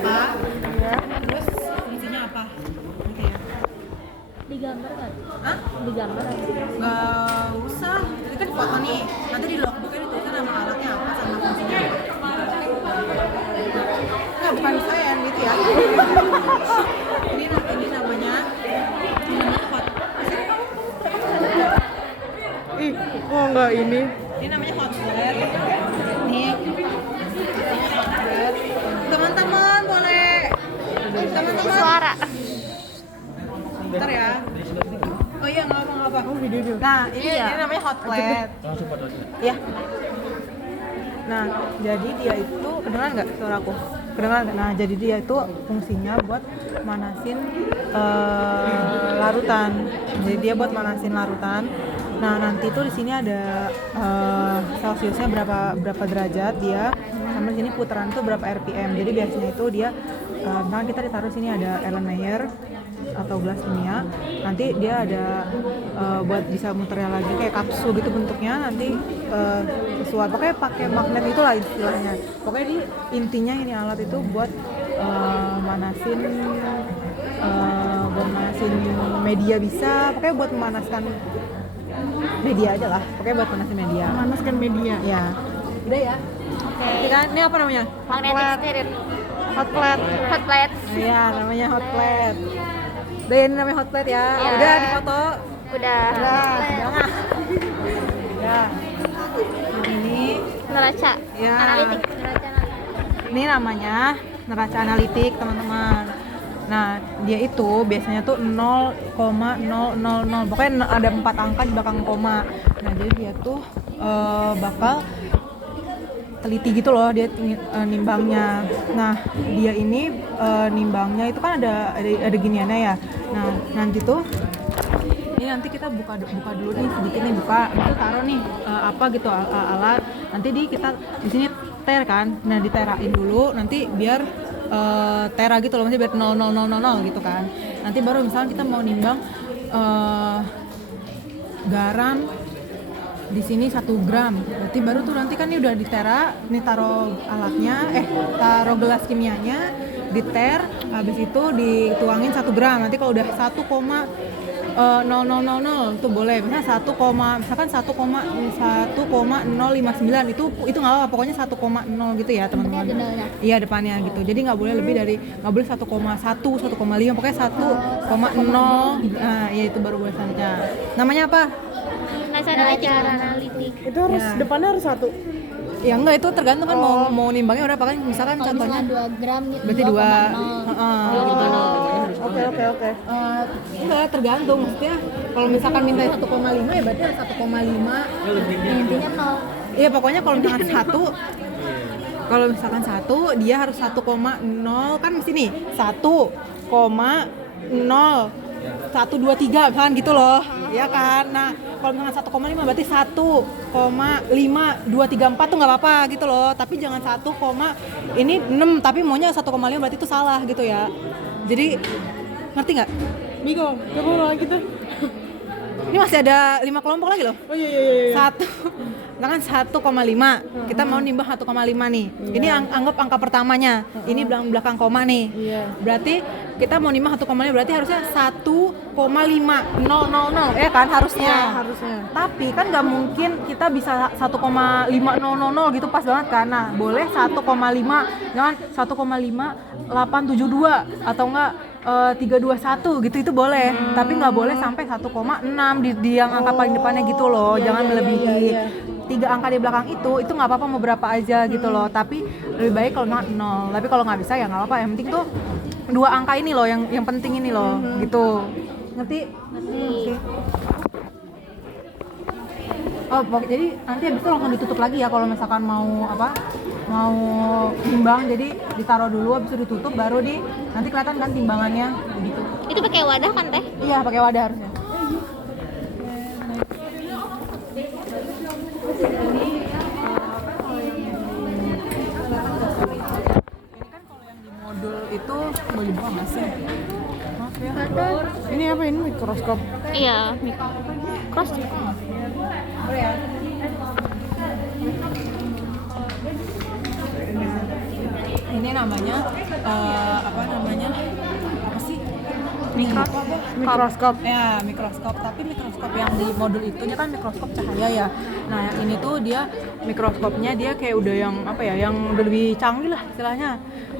apa, Iya. terus fungsinya apa, gitu ya. Digambar kan? Hah? Digambar kan? Nggak usah, itu kan foto nih, nanti di logbooknya dituliskan nama alatnya apa sama fungsinya. Nah, bukan saya yang gitu ya. ini namanya hot. Ih, kok nggak ini? Ini namanya hot plate. Nih. Ini hot plate. Teman-teman boleh. Teman-teman. Suara. Bentar ya. Oh iya, nggak apa-apa. Oh, video dulu. Nah, ini namanya hot plate. Iya. Nah, jadi dia itu kedengeran nggak suaraku? Kedengeran nggak? Nah, jadi dia itu fungsinya buat manasin larutan. Jadi dia buat manasin larutan. Nah, nanti tuh di sini ada Celsiusnya berapa derajat dia. Sama di sini putaran tuh berapa RPM. Jadi biasanya itu dia misalkan kita ditaruh sini ada Erlenmeyer atau gelas kimia, nanti dia ada buat bisa muternya lagi kayak kapsul gitu bentuknya, nanti sesuai pokoknya pakai magnet itulah istilahnya. Pokoknya intinya ini alat itu buat manasin media bisa, pokoknya buat memanaskan media aja lah, pokoknya buat manasin media. Memanaskan media. Ya, udah ya. Kita ini apa namanya? Magnetic stereo. Hot plate. Hot plate. Iya, namanya hot plate. Udah ini namanya hot plate ya. Ya. Udah di foto. Udah. Udah. Ya. Ini Neraca. Ya. Analitik. Neraca analitik. ini namanya neraca analitik, teman-teman. Nah, dia itu biasanya tuh 0,000. Pokoknya ada 4 angka di belakang koma. Nah, jadi dia tuh bakal teliti gitu loh dia nimbangnya. Nah, dia ini nimbangnya itu kan ada giniannya ya. Nah, nanti tuh ini nanti kita buka dulu nih sedikit nih, buka itu taruh nih apa gitu alat. Nanti kita di sini ter kan. Nah, diterain dulu nanti biar tera gitu loh, maksudnya biar 0,000 gitu kan. Nanti baru misalnya kita mau nimbang garam di sini 1 gram, berarti baru tuh nanti kan ini udah ditera, ini taruh alatnya, taruh gelas kimianya, diter, habis itu dituangin 1 gram. Nanti kalau udah 1,0000 itu boleh, misalnya misalkan 1,059 itu nggak apa, pokoknya 1,0 gitu ya teman-teman. Iya depannya gitu, jadi nggak boleh lebih dari, nggak boleh 1,1, 1,5, pokoknya 1,0. Nah ya itu baru boleh saja. Namanya apa? Neraca analitik. Itu harus Ya. depannya harus 1. Ya enggak, itu tergantung kan mau nimbangnya berapa kan, misalkan Kalau contohnya misalnya 2 gram gitu. berarti 2. Oke. Enggak, tergantung, maksudnya kalau misalkan minta 1,5 ya berarti harus 1,5. Intinya 0. Iya pokoknya kalau misalkan 1, kalau misalkan 1 dia harus 1,0 kan mesti nih 1,0 1, 2, 3 misalkan gitu loh, ya kan. Nah kalau misalkan 1,5 berarti 1,5 2, 3, 4 tuh nggak apa-apa gitu loh, tapi jangan 1, ini 6 tapi maunya 1,5 berarti itu salah gitu ya. Jadi ngerti nggak? Bingung. Coba lagi tuh. Ini masih ada 5 kelompok lagi loh. Oh iya. 1, misalkan 1,5, kita mau nimbang 1,5 nih. Ini anggap angka pertamanya. Ini belakang koma nih. Iya. Berarti kita mau nimbang 1,5 berarti harusnya 1,5000 ya kan harusnya. Iya, harusnya. Tapi kan nggak mungkin kita bisa 1,5000 gitu pas banget kan. Nah, boleh 1,5, jangan 1,5872 atau enggak 321 gitu, itu boleh. Tapi nggak boleh sampai 1,6 di yang angka paling depannya gitu loh. Jangan melebihi 3 angka di belakang itu nggak apa-apa, mau berapa aja gitu loh. Tapi lebih baik kalau nggak 0. Tapi kalau nggak bisa ya nggak apa-apa. Yang penting tuh 2 angka ini loh yang penting ini loh, gitu. Ngerti? Ngerti. Oh, jadi nanti habis itu langsung ditutup lagi ya kalau misalkan mau timbang, jadi ditaruh dulu habis itu ditutup baru nanti kelihatan kan timbangannya gitu. Itu pakai wadah kan teh? Iya, pakai wadah harusnya. Ini kan kalau yang di modul itu boleh dibuka nggak sih? Maaf ya. Ini apa ini mikroskop? Iya, cross. Boleh ya? Ini namanya apa namanya? Apa sih? Mikroskop. Ya, mikroskop. Tapi mikroskop yang di modul itu dia kan mikroskop cahaya ya. Nah, yang ini tuh dia mikroskopnya dia kayak udah yang apa ya? Yang udah lebih canggih lah istilahnya.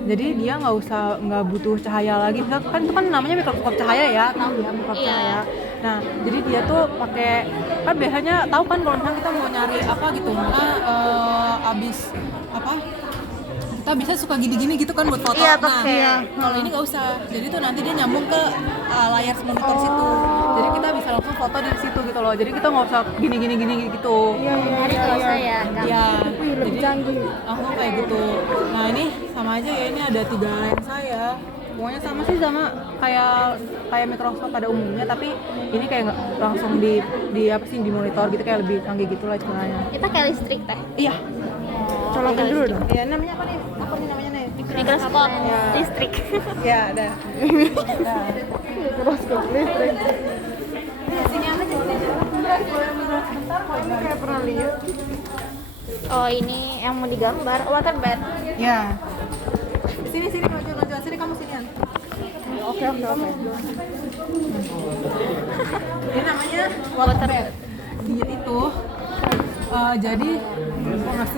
Jadi dia nggak butuh cahaya lagi. Kan itu kan namanya mikroskop cahaya ya, tahu ya mikroskop Iya. cahaya. Nah, jadi dia tuh pakai kan biasanya tahu kan kalau misalnya kita mau nyari apa gitu, kita abis apa? Kita bisa suka gini-gini gitu kan buat foto. Iya, Nah, pakai. kalau ini nggak usah. Jadi tuh nanti dia nyambung ke layar monitor situ. Jadi kita bisa langsung foto di situ gitu loh. Jadi kita nggak usah gini-gini gitu. Hari nggak usah ya. Iya. Wih, lebih Jadi canggih. langsung kayak gitu. Nah ini sama aja ya, ini ada 3 lensa ya. Pokoknya sama sih sama kayak mikroskop pada umumnya, tapi ini kayak nggak langsung di apa sih di monitor gitu, kayak lebih canggih gitu lah istilahnya. Kita kayak listrik teh. Iya. Colokin dulu dong. Ya namanya apa nih? Apa nih namanya nih? Mikroskop Ya. listrik. Ya, ada. Mikroskop listrik. Sini aja. Bentar, Kayak pernah lihat. Oh ini yang mau digambar waterbed. Ya. Sini maju sini kamu sinian. Oke. Ini namanya waterbed. Dia itu jadi maaf.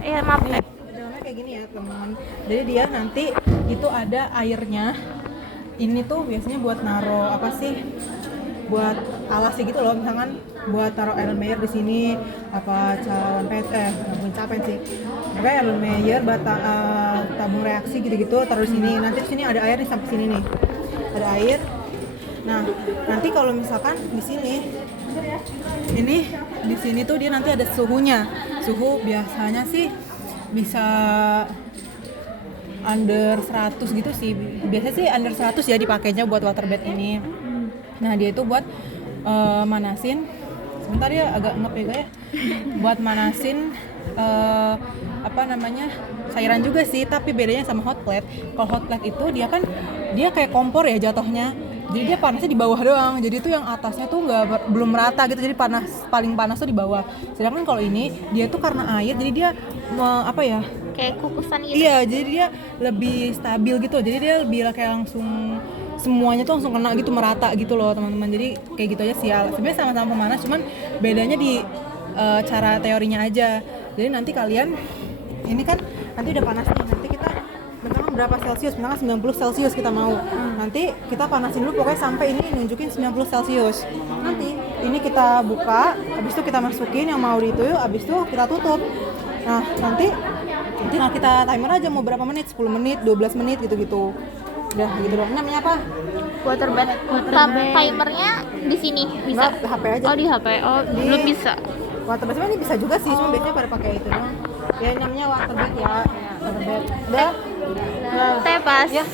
Iya maaf teh. Dalamnya kayak gini ya teman-teman. Jadi dia nanti itu ada airnya. Ini tuh biasanya buat naro apa sih? Buat alas gitu loh, misalkan buat taruh Iron Mayer di sini, apa calon bukan capen sih. Oke, Iron Mayer buat tabung reaksi gitu-gitu taruh di sini. Nanti di sini ada air nih sampai sini nih. Ada air. Nah, nanti kalau misalkan di sini ini di sini tuh dia nanti ada suhunya. Suhu biasanya sih bisa under 100 gitu sih. Biasanya sih under 100 ya dipakainya buat waterbed ini. Nah, dia itu buat manasin. Sebentar ya, agak ngep ya. Buat manasin apa namanya? Cairan juga sih, tapi bedanya sama hot plate. Kalau hot plate itu dia kayak kompor ya jatuhnya. Jadi dia panasnya di bawah doang. Jadi itu yang atasnya tuh belum merata gitu. Jadi paling panas tuh di bawah. Sedangkan kalau ini dia tuh karena air, jadi dia apa ya? Kayak kukusan gitu. Iya, jadi dia lebih stabil gitu. Jadi dia lebih kayak langsung semuanya tuh langsung kena gitu, merata gitu loh teman-teman. Jadi kayak gitu aja sih. Sebenarnya sama-sama pemanas, cuman bedanya di cara teorinya aja. Jadi nanti kalian ini kan nanti udah panas nih. Nanti kita misalkan berapa Celcius, misalkan 90 Celcius kita mau. Nanti kita panasin dulu pokoknya sampai ini nunjukin 90 Celcius. Nanti ini kita buka, habis itu kita masukin yang mau itu, habis itu kita tutup. Nah, nanti tinggal kita timer aja mau berapa menit, 10 menit, 12 menit gitu-gitu. Udah gitu doang. Namanya apa? Waterbed. Timernya di sini bisa. Enggak, HP aja. Oh di HP. Oh belum bisa. Waterbed sebenarnya bisa juga sih, cuma biasanya pada pakai itu doang. Ya namanya waterbed ya. Waterbed. Udah. Teh pas Ya.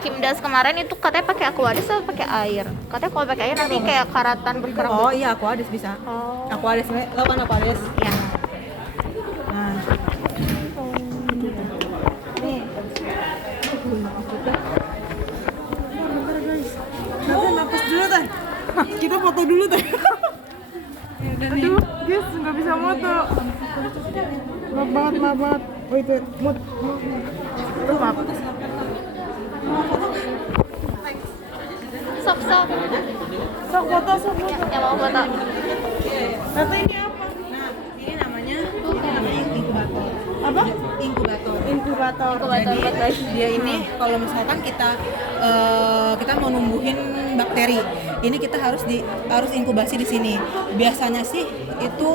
Kimdas kemarin itu katanya pakai Aquadis atau pakai air? Katanya kalau pakai air nanti kayak karatan bergerak. Oh iya, Aquadis bisa. Oh. Aquadis, lo kan Aquadis. Ya. Nah. Nih. Nanti napas dulu teh. Kita foto dulu teh. Aduh, guys, nggak bisa foto. Maaf banget. Oh itu mood. Aduh, maaf. Sok. Sok foto. Yang mau foto. Tante ini apa? Nah, ini namanya inkubator. Apa? Inkubator. Inkubator Jadi buat bayi. dia ini kalau misalkan kita mau numbuhin bakteri, ini kita harus inkubasi di sini. Biasanya sih itu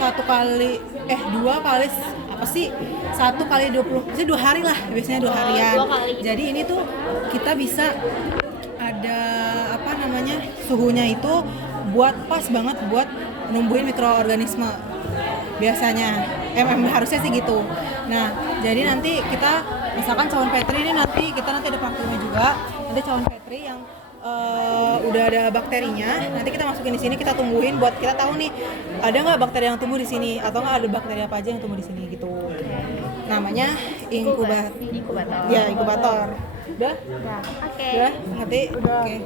1 kali 20, jadi 2 hari lah biasanya 2 harian. 2 kali. Jadi ini tuh kita bisa ada apa namanya suhunya itu buat pas banget buat numbuhin mikroorganisme biasanya. Harusnya sih gitu. Nah, jadi nanti kita misalkan cawan petri ini nanti ada vakumnya juga. Nanti cawan petri yang udah ada bakterinya, nanti kita masukin di sini, kita tumbuhin buat kita tahu nih ada nggak bakteri yang tumbuh di sini atau nggak ada bakteri apa aja yang tumbuh di sini gitu. Namanya inkubator. Ya, inkubator. Udah? Oke. Udah? Ngerti? Udah. Oke.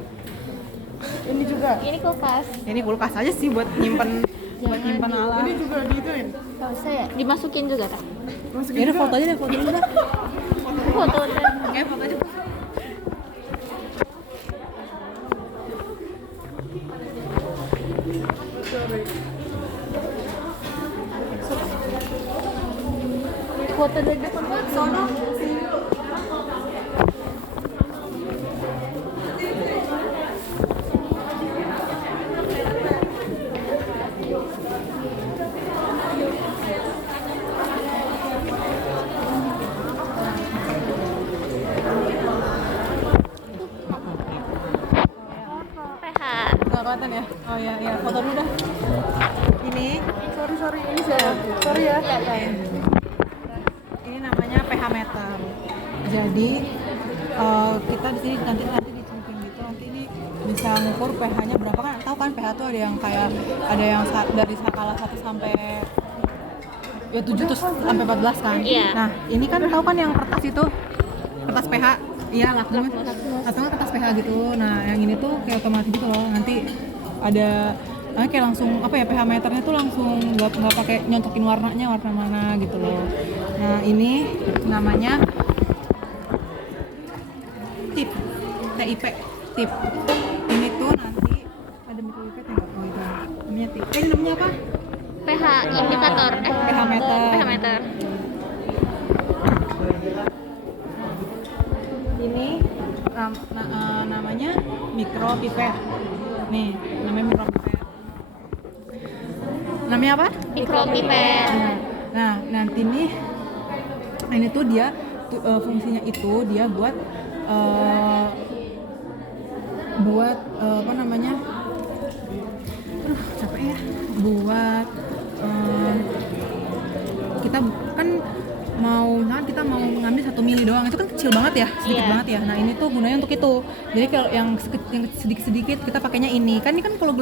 Ini juga. Ini kulkas. Ini kulkas aja sih buat nyimpen buat nyimpan alat. Ini juga digituin. Gak usah ya, dimasukin juga tak? Masukin Ya udah juga. foto aja deh, foto dulu dah. Foto teh. Oke, foto aja. Foto dari depan sono. PH. Nggak kelihatan ya? Oh iya, iya, foto dulu dah. Ini, Sorry, ini saya. Sorry ya. Iya, iya. ini namanya pH meter. Jadi kita di sini nanti dicungkring gitu, nanti ini bisa ngukur pH-nya berapa kan? Tahu kan pH tuh ada yang kayak dari skala 1 sampai ya 7 terus sampai 14 kan. Iya. Nah, ini kan tahu kan yang kertas itu, kertas pH. Iya, lakmus. Atau nggak kertas pH gitu. Nah, yang ini tuh kayak otomatis gitu loh. Nanti ada kayak langsung apa ya, pH meternya tuh langsung nggak pakai nyontokin warnanya warna mana gitu loh. Nah, ini namanya tip, TIP, tip. Ini tuh nanti ada mikropipet nggak? Oh itu namanya tip. Ini namanya apa? PH indikator. pH meter. PH meter. Ini namanya mikropipet. Nih, namanya mikropipet. Namanya apa? Mikropipet. Nah, nanti nih ini tuh dia fungsinya itu dia buat apa namanya? Capek ya. Buat kita kan kita mau ngambil 1 mili doang, itu kan kecil banget ya, sedikit Iya. banget ya. Nah, ini tuh gunanya untuk itu. Jadi kalau yang sedikit-sedikit kita pakainya ini. Kan ini kan kalau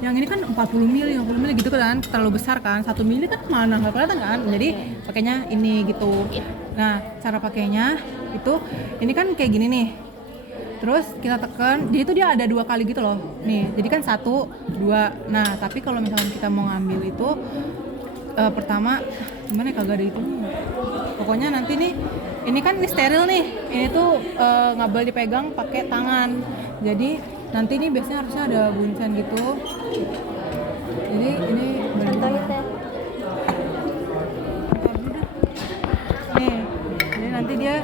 yang ini kan 40 mili, 50 mili gitu kan, terlalu besar kan. 1 mili kan mana nggak kelihatan kan. Jadi pakainya ini gitu. Nah, cara pakainya itu ini kan kayak gini nih. Terus kita tekan, jadi itu dia ada 2 kali gitu loh. Nih, jadi kan 1, 2. Nah, tapi kalau misalkan kita mau ngambil itu pertama gimana ya, kagak ada itu. Pokoknya nanti nih, ini kan ini steril nih. Ini tuh nggak boleh dipegang pakai tangan. Jadi nanti nih biasanya harusnya ada bunsen gitu. Jadi ini Contohnya teh. nih, jadi nanti dia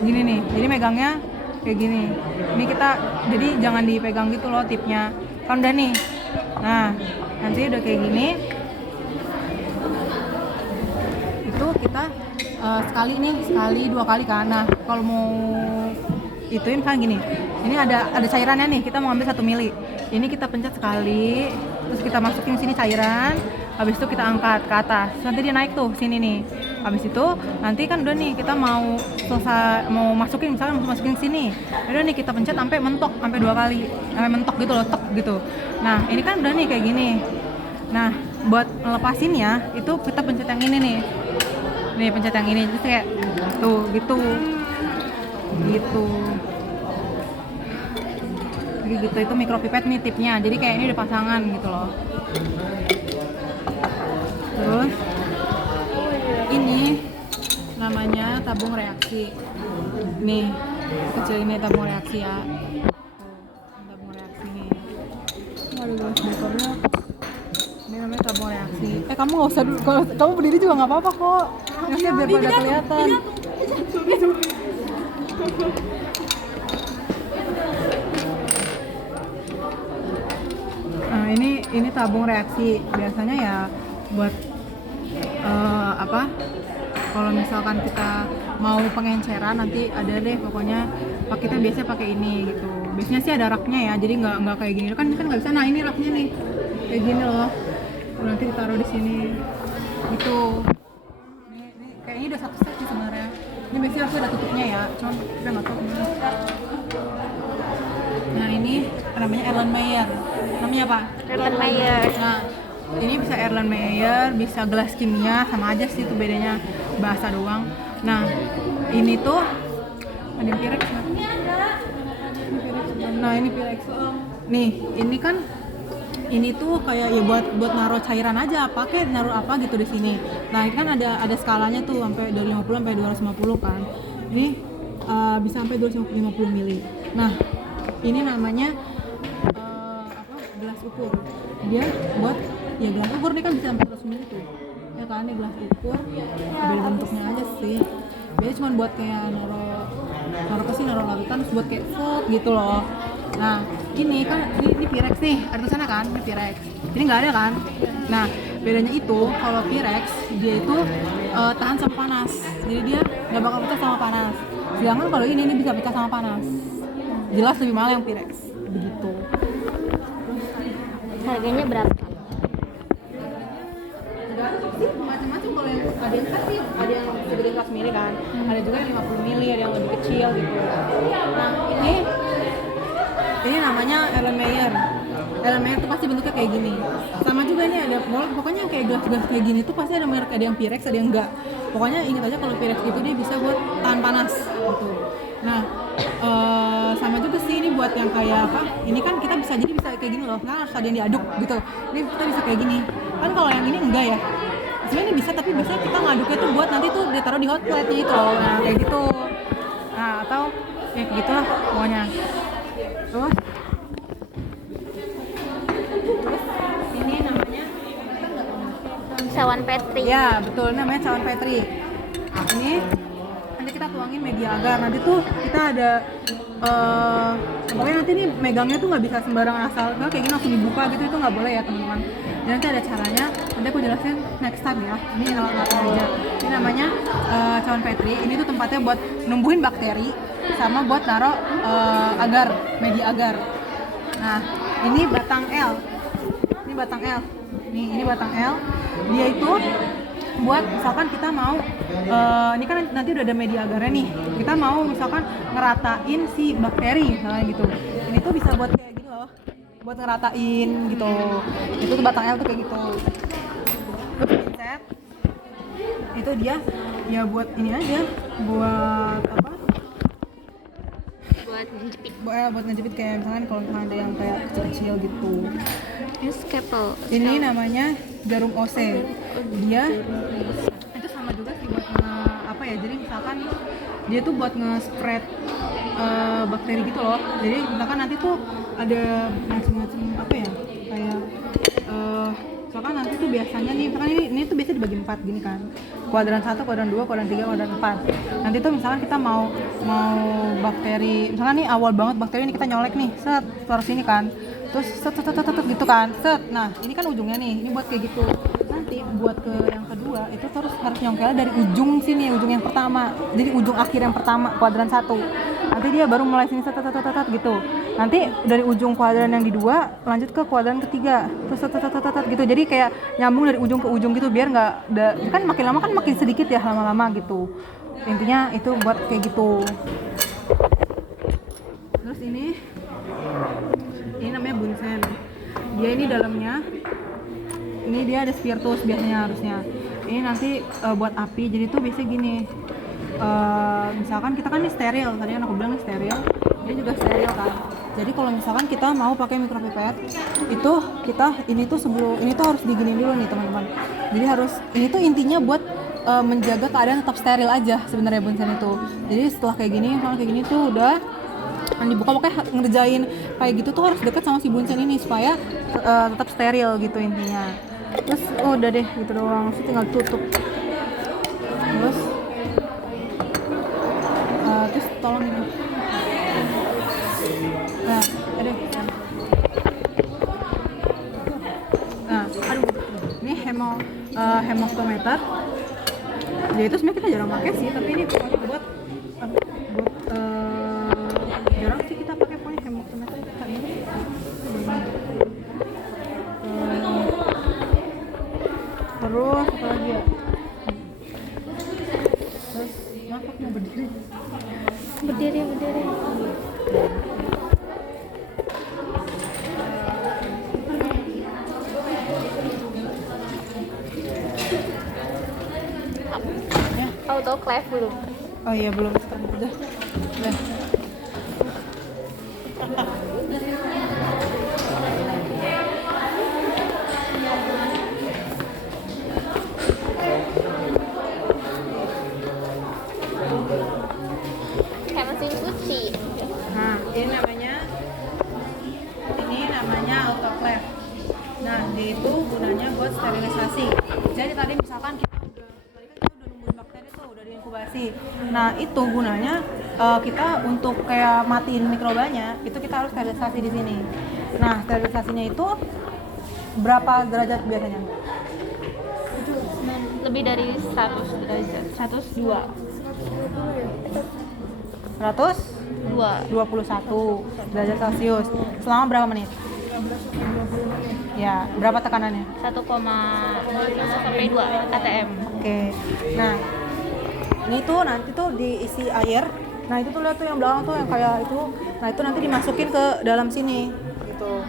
gini nih. Jadi megangnya kayak gini. Ini kita jadi jangan dipegang gitu loh tipnya. Kan udah nih. Nah, nanti udah kayak gini. Itu kita sekali 2 kali kan. Nah, kalau mau ituin kan gini. Ini ada cairannya nih, kita mau ambil 1 mili. Ini kita pencet sekali, terus kita masukin sini cairan. Habis itu kita angkat ke atas. Nanti dia naik tuh sini nih. Habis itu nanti kan udah nih kita mau selesai mau masukin, misalnya mau masukin sini. Udah nih kita pencet sampai mentok, sampai 2 kali. Sampai mentok gitu loh, tek gitu. Nah, ini kan udah nih kayak gini. Nah, buat ngelepasinnya itu kita pencet yang ini nih. Nih, pencet yang ini, terus kayak tuh gitu. Gitu. Gitu, itu mikropipet nih tipnya. Jadi kayak ini udah pasangan gitu loh. Terus ini namanya tabung reaksi. Nih, kecil ini tabung reaksi ya. Tuh, tabung reaksi nih. Aduh guys, dekornya. Ini namanya tabung reaksi. Kamu nggak usah dulu. Kalau kamu berdiri juga nggak apa-apa kok. Ngasih biar pada kelihatan. Nah, ini tabung reaksi. Biasanya ya buat apa? Kalau misalkan kita mau pengenceran nanti ada deh pokoknya kita biasanya pakai ini gitu. Biasanya sih ada raknya ya, jadi nggak kayak gini kan nggak bisa. Nah, ini raknya nih kayak gini loh. Nanti ditaruh di sini gitu. Ini kayaknya udah 1 set sih sebenarnya. Ini biasanya aku ada tutupnya ya, cuman udah nggak tahu gimana. Nah, ini namanya Erlenmeyer. Namanya apa? Erlenmeyer. Nah, ini bisa Erlenmeyer, bisa gelas kimia, sama aja sih itu bedanya bahasa doang. Nah, ini tuh ada yang Pyrex nggak? Ini Pyrex. Nah, ini Pyrex. Nih, ini kan ini tuh kayak ya buat naruh cairan aja, pakai naruh apa gitu di sini. Nah ini kan ada skalanya tuh sampai dari 50 sampai 250 kan. Ini bisa sampai 250 mili. Nah ini namanya gelas ukur. Dia buat ya gelas ukur ini kan bisa sampai 100 mili tuh. Ya kan ini gelas ukur. Beda bentuknya aja sih. Biasanya cuma buat kayak naruh larutan terus buat kayak food gitu loh. Nah ini kan ini Pyrex nih, ada tulisannya kan ini Pyrex. Ini nggak ada kan? Nah bedanya itu kalau Pyrex dia itu tahan sama panas, jadi dia nggak bakal pecah sama panas. Sedangkan kalau ini bisa pecah sama panas. Jelas lebih mahal yang Pyrex begitu. Harganya berapa? Sih macam-macam, kalau yang ada yang sih ada yang segede 100 mili kan, ada juga yang 50 mili, ada yang lebih kecil gitu. Nah ini namanya Erlenmeyer. Erlenmeyer tuh pasti bentuknya kayak gini. Sama juga nih ada pokoknya kayak gelas-gelas kayak gini tuh pasti ada merek, ada yang Pyrex, ada yang enggak. Pokoknya ingat aja kalau Pyrex itu dia bisa buat tahan panas gitu. Nah sama juga sih ini buat yang kayak apa? Ini kan kita bisa kayak gini loh. Nah harus ada yang diaduk gitu. Ini kita bisa kayak gini. Kan kalau yang ini enggak ya. Sebenarnya ini bisa, tapi biasanya kita ngaduknya tuh buat nanti tuh ditaruh di hot plate-nya itu loh. Nah kayak gitu. Nah atau ya kayak gitulah pokoknya. Terus ini namanya Cawan Petri. ya betul, namanya cawan Petri. Ini nanti kita tuangin media agar, nanti tuh kita ada pokoknya nanti nih megangnya tuh nggak bisa sembarangan asal kayak gini langsung dibuka gitu, itu nggak boleh ya teman-teman. Dan nanti ada caranya, nanti aku jelasin next time ya. Ini alat-alatnya aja. Ini namanya cawan Petri. Ini tuh tempatnya buat numbuhin bakteri sama buat naruh agar, media agar. Nah ini batang L. Ini batang L. Ini batang L. Dia itu buat misalkan kita mau ini kan nanti udah ada media agarnya nih, kita mau misalkan ngeratain si bakteri misalnya gitu, ini tuh bisa buat kayak gini loh, buat ngeratain gitu. Itu tuh batang L tuh kayak gitu. Terus pincet itu dia ya buat ini aja, buat apa, Buat menjepit. buat ngejepit kayak misalkan kalau misalkan ada yang kayak kecil-kecil gitu. Ini scalpel. Ini namanya jarum OC. Dia itu sama juga sih buat apa ya? Jadi misalkan dia tuh buat nge-spread bakteri gitu loh. Jadi misalkan nanti tuh ada macam-macam apa ya? Kayak misalkan nanti tuh biasanya nih, misalkan ini tuh biasa dibagi 4 gini kan. Kuadran 1, kuadran 2, kuadran 3, kuadran 4. Nanti tuh misalkan kita mau bakteri, misalkan nih awal banget bakteri ini kita nyolek nih, set taruh sini kan. Terus set gitu kan, set. Nah ini kan ujungnya nih, ini buat kayak gitu. Nanti buat ke yang kedua itu harus nyongkel dari ujung sini, ujung yang pertama. Jadi ujung akhir yang pertama, kuadran 1. Nanti dia baru mulai sini set gitu. Nanti dari ujung kuadran yang di 2 lanjut ke kuadran ketiga, terus set gitu. Jadi kayak nyambung dari ujung ke ujung gitu, biar nggak kan makin lama kan makin sedikit ya lama-lama gitu. Intinya itu buat kayak gitu. Terus ini namanya bunsen. Dia ini dalamnya ini dia ada spiritus biasanya harusnya. Ini nanti buat api. Jadi tuh biasanya gini. Misalkan kita kan ini steril, tadi kan aku bilang ini steril. Dia juga steril kan. Jadi kalau misalkan kita mau pakai mikropipet, itu ini tuh harus digini dulu nih teman-teman. Jadi harus ini tuh intinya buat menjaga keadaan tetap steril aja sebenarnya bunsen itu. Jadi setelah kayak gini tuh udah dibuka, pokoknya ngerjain kayak gitu tuh harus deket sama si bunsen ini supaya tetap steril gitu intinya. Terus udah deh gitu doang, sih tinggal tutup. Terus tolong ini. Nah, aduh, ini hemoktometer. Jadi itu sebenarnya kita jarang pakai sih, tapi ini pokoknya buat jarang sih kita pakai, pokoknya hemoktometer kita ini. Terus apa lagi ya? Terus maaf aku mau berdiri. Autoclave belum? Oh iya belum, udah. kali misalkan kita udah nungguin bakteri tuh udah diinkubasi. Nah itu gunanya kita untuk kayak matiin mikrobanya itu kita harus sterilisasi di sini. Nah sterilisasinya itu berapa derajat biasanya? Lebih dari 100 derajat. 102. 121 derajat Celcius. Selama berapa menit? Ya, berapa tekanannya? 1,5 sampai 2 atm. Oke. Nah, ini tuh nanti tuh diisi air. Nah, itu tuh lihat tuh yang belakang tuh yang kayak itu. Nah, itu nanti dimasukin ke dalam sini gitu.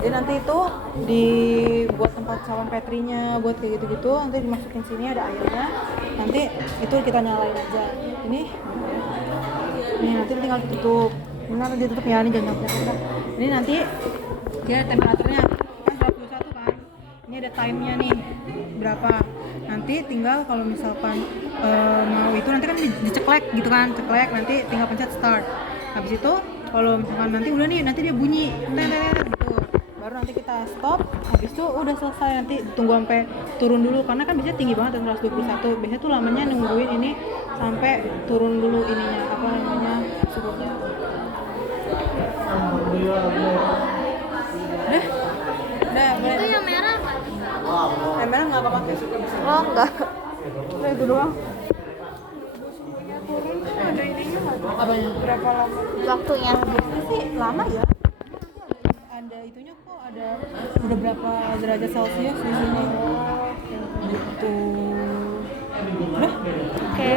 Jadi nanti itu dibuat tempat saluran petrinya, buat kayak gitu-gitu, nanti dimasukin sini ada airnya. Nanti itu kita nyalain aja. Ini nanti tinggal ditutup. Ini nanti ditutup ya, ini jangan sampai. Ini nanti dia temperaturnya kan 21 kan. Ini ada time-nya nih berapa. Nanti tinggal kalau misalkan mau itu nanti kan diceklek gitu kan, ceklek nanti tinggal pencet start. Habis itu kalau misalkan nanti udah nih nanti dia bunyi gitu. Baru nanti kita stop, habis itu udah selesai, nanti tunggu sampai turun dulu karena kan biasanya tinggi banget 121. Biasanya tuh lamanya nungguin ini sampai turun dulu ininya apa namanya suhunya. Udah, boleh. Itu yang merah apa? Yang merah nggak apa-apa. Oh enggak. Udah itu doang. Ada ininya nggak tuh? Apanya? Berapa lama? Waktunya. Biasanya sih lama ya. Ada itunya kok, ada udah berapa derajat Celcius di sini. Gitu. Udah. Oke.